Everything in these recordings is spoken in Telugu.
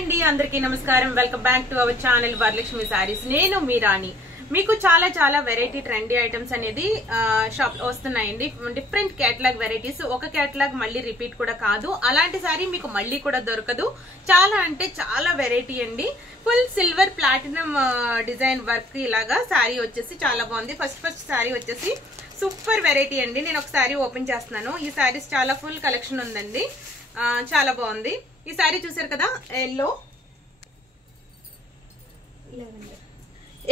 అండి అందరికీ నమస్కారం welcome back to our channel Varalakshmi saris నేను మీ రాణి మీకు చాలా వెరైటీ ట్రెండీ ఐటమ్స్ అనేది షాప్ వస్తున్నాయండి డిఫరెంట్ కేటలాగ్ వెరైటీస్ ఒక కేటలాగ్ మళ్ళీ రిపీట్ కూడా కాదు అలాంటి సారీ మీకు మళ్ళీ కూడా దొరకదు చాలా అంటే చాలా వెరైటీ అండి full silver platinum design work ఇలాగా సారీ వచ్చేసి చాలా బాగుంది ఫస్ట్ సారీ వచ్చేసి సూపర్ వెరైటీ అండి నేను ఒక సారీ ఓపెన్ చేస్తున్నాను ఈ సారీస్ చాలా ఫుల్ కలెక్షన్ ఉందండి చాలా బాగుంది ఈ సారీ చూసారు కదా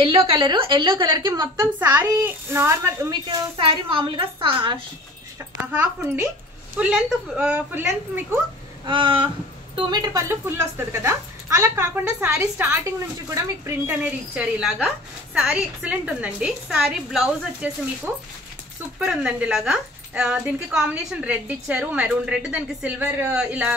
ఎల్లో కలర్ కి మొత్తం సారీ నార్మల్ మీకు సారీ మామూలుగా హాఫ్ ఉండి ఫుల్ లెంత్ మీకు 2 మీటర్ పళ్ళు ఫుల్ వస్తుంది కదా అలా కాకుండా సారీ స్టార్టింగ్ నుంచి కూడా మీకు ప్రింట్ అనేది ఇచ్చారు ఇలాగా సారీ ఎక్సలెంట్ ఉందండి సారీ బ్లౌజ్ వచ్చేసి మీకు సూపర్ ఉందండి ఇలాగా దీనికి కాంబినేషన్ రెడ్ ఇచ్చారు మెరూన్ రెడ్ దానికి సిల్వర్ ఇలా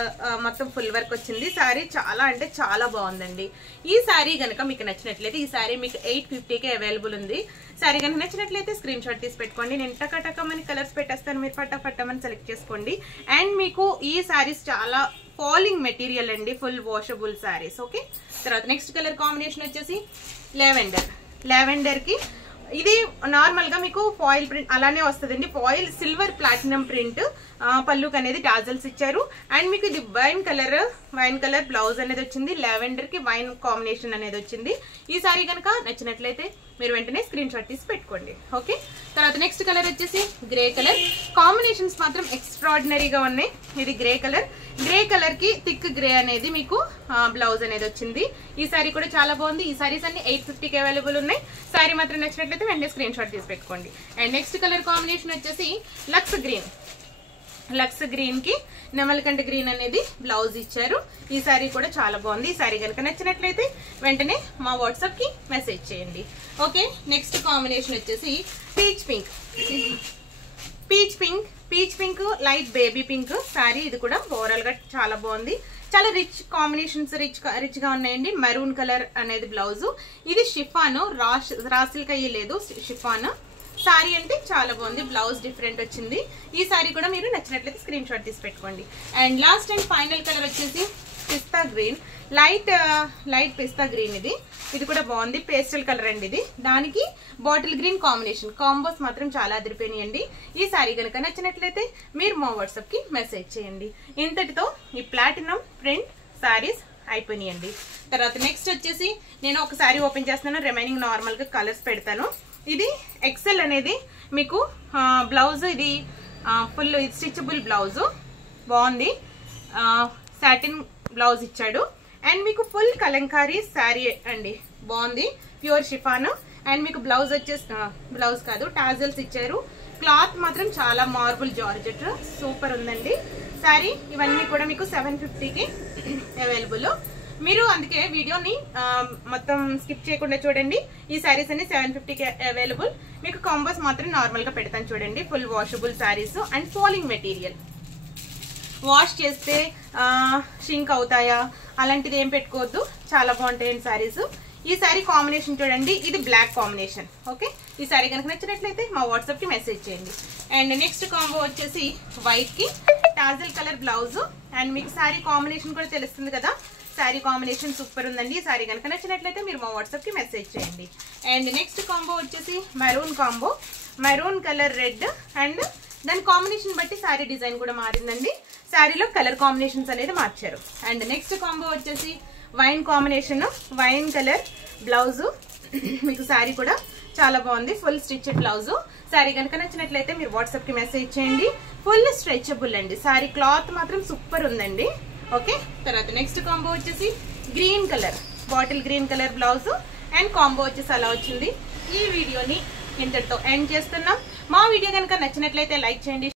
మొత్తం ఫుల్ వర్క్ వచ్చింది సారీ చాలా అంటే చాలా బాగుందండి ఈ సారీ గనక మీకు నచ్చినట్లయితే ఈ సారీ మీకు 850కి అవైలబుల్ ఉంది సారీ కనుక నచ్చినట్లయితే స్క్రీన్ షాట్ తీసి పెట్టుకోండి నేను టకటకమని కలర్స్ పెట్టేస్తాను మీరు పట్టమని సెలెక్ట్ చేసుకోండి అండ్ మీకు ఈ సారీస్ చాలా ఫాలింగ్ మెటీరియల్ అండి ఫుల్ వాషబుల్ సారీస్ ఓకే తర్వాత నెక్స్ట్ కలర్ కాంబినేషన్ వచ్చేసి లావెండర్ కి ఇది నార్మల్ గా మీకు ఫాయిల్ ప్రింట్ అలానే వస్తుందండి ఫాయిల్ సిల్వర్ ప్లాటినం ప్రింట్ పళ్ళుకి అనేది టాజల్స్ ఇచ్చారు అండ్ మీకు ఇది వైన్ కలర్ బ్లౌజ్ అనేది వచ్చింది లావెండర్ కి వైన్ కాంబినేషన్ అనేది వచ్చింది ఈ సారీ కనుక నచ్చినట్లయితే మీరు వెంటనే స్క్రీన్ షాట్ తీసి పెట్టుకోండి ఓకే తర్వాత నెక్స్ట్ కలర్ వచ్చేసి గ్రే కలర్ కాంబినేషన్స్ మాత్రం ఎక్స్ట్రాడినరీగా ఉన్నాయి ఇది గ్రే కలర్ కి థిక్ గ్రే అనేది మీకు బ్లౌజ్ అనేది వచ్చింది ఈ సారీ కూడా చాలా బాగుంది ఈ సారీస్ అన్ని 850కి అవైలబుల్ ఉన్నాయి సారీ మాత్రం నచ్చినట్లయితే వెంటనే స్క్రీన్ షాట్ తీసి పెట్టుకోండి అండ్ నెక్స్ట్ కలర్ కాంబినేషన్ వచ్చేసి లక్స్ గ్రీన్ కి నెమలికంఠ గ్రీన్ అనేది బ్లౌజ్ ఇచ్చారు ఈ సారీ కూడా చాలా బాగుంది ఈ సారీ కనుక నచ్చినట్లయితే వెంటనే మా వాట్సాప్ కి మెసేజ్ చేయండి ఓకే నెక్స్ట్ కాంబినేషన్ వచ్చేసి peach pink light baby pink sorry ఇది కూడా ఓవరాల్ గా చాలా బాగుంది చాలా రిచ్ కాంబినేషన్స్ రిచ్ గా ఉన్నాయండి మెరూన్ కలర్ అనేది బ్లౌజ్ ఇది షిఫాన్ రాసిల్కయ్యి లేదు షిఫాన్ సారీ అంటే చాలా బాగుంది బ్లౌజ్ డిఫరెంట్ వచ్చింది ఈ సారీ కూడా మీరు నచ్చినట్లయితే స్క్రీన్ షాట్ తీసి పెట్టుకోండి and last and final colour వచ్చేసి పిస్తా గ్రీన్ లైట్ పిస్తా గ్రీన్ ఇది కూడా బాగుంది పేస్టల్ కలర్ అండి ఇది దానికి బాటిల్ గ్రీన్ కాంబినేషన్ కాంబోస్ మాత్రం చాలా అదిరిపోయినాయండి ఈ సారీ కనుక నచ్చినట్లయితే మీరు మా వాట్సాప్ కి మెసేజ్ చేయండి ఇంతటితో ఈ ప్లాటినం ప్రింట్ సారీస్ అయిపోయినాయండి తర్వాత నెక్స్ట్ వచ్చేసి నేను ఒక సారీ ఓపెన్ చేస్తున్నాను రిమైనింగ్ నార్మల్ గా కలర్స్ పెడతాను ఇది ఎక్సెల్ అనేది మీకు బ్లౌజ్ ఇది ఫుల్ స్టిచబుల్ బ్లౌజ్ బాగుంది సాటిన్ బ్లౌజ్ ఇచ్చాడు అండ్ మీకు ఫుల్ కలంకారీ శారీ అండి బాగుంది ప్యూర్ షిఫాన్ అండ్ మీకు బ్లౌజ్ వచ్చేసి బ్లౌజ్ కాదు టాజల్స్ ఇచ్చారు క్లాత్ మాత్రం చాలా మార్బుల్ జార్జెట్ సూపర్ ఉందండి శారీ ఇవన్నీ కూడా మీకు 750కి అవైలబుల్ మీరు అందుకే వీడియోని మొత్తం స్కిప్ చేయకుండా చూడండి ఈ సారీస్ అన్ని 750కి అవైలబుల్ మీకు కాంబోస్ మాత్రం నార్మల్ గా పెడతాను చూడండి full washable saris and falling material wash చేస్తే షింక్ అవుతాయా అలాంటిది ఏం పెట్టుకోవద్దు చాలా బాగుంటాయండి సారీస్ ఈ సారీ కాంబినేషన్ చూడండి ఇది బ్లాక్ కాంబినేషన్ ఓకే ఈ సారీ కనుక నచ్చినట్లయితే మా వాట్సాప్ కి మెసేజ్ చేయండి అండ్ నెక్స్ట్ కాంబో వచ్చేసి వైట్ కి టాజల్ కలర్ బ్లౌజ్ అండ్ మీకు సారీ కాంబినేషన్ కూడా తెలుస్తుంది కదా సారీ కాంబినేషన్ సూపర్ ఉందండి ఈ సారీ కనుక నచ్చినట్లయితే మీరు మా వాట్సాప్ కి మెసేజ్ చేయండి అండ్ నెక్స్ట్ కాంబో వచ్చేసి మెరూన్ కలర్ రెడ్ అండ్ దాని కాంబినేషన్ బట్టి సారీ డిజైన్ కూడా మారిందండి సారీలో కలర్ కాంబినేషన్స్ అనేది మార్చారు అండ్ నెక్స్ట్ కాంబో వచ్చేసి వైన్ కలర్ బ్లౌజ్ మీకు సారీ కూడా చాలా బాగుంది ఫుల్ స్టిచ్డ్ బ్లౌజ్ సారీ కనుక నచ్చినట్లయితే మీరు వాట్సాప్ కి మెసేజ్ చేయండి ఫుల్ స్ట్రెచబుల్ అండి సారీ క్లాత్ మాత్రం సూపర్ ఉందండి ఓకే తర్వాత నెక్స్ట్ కాంబో వచ్చేసి bottle green colour blouse and combo వచ్చేసి అలా వచ్చింది ఈ వీడియోని ఇంతటితో ఎండ్ చేస్తున్నాం మా వీడియో కనుక నచ్చినట్లయితే లైక్ చేయండి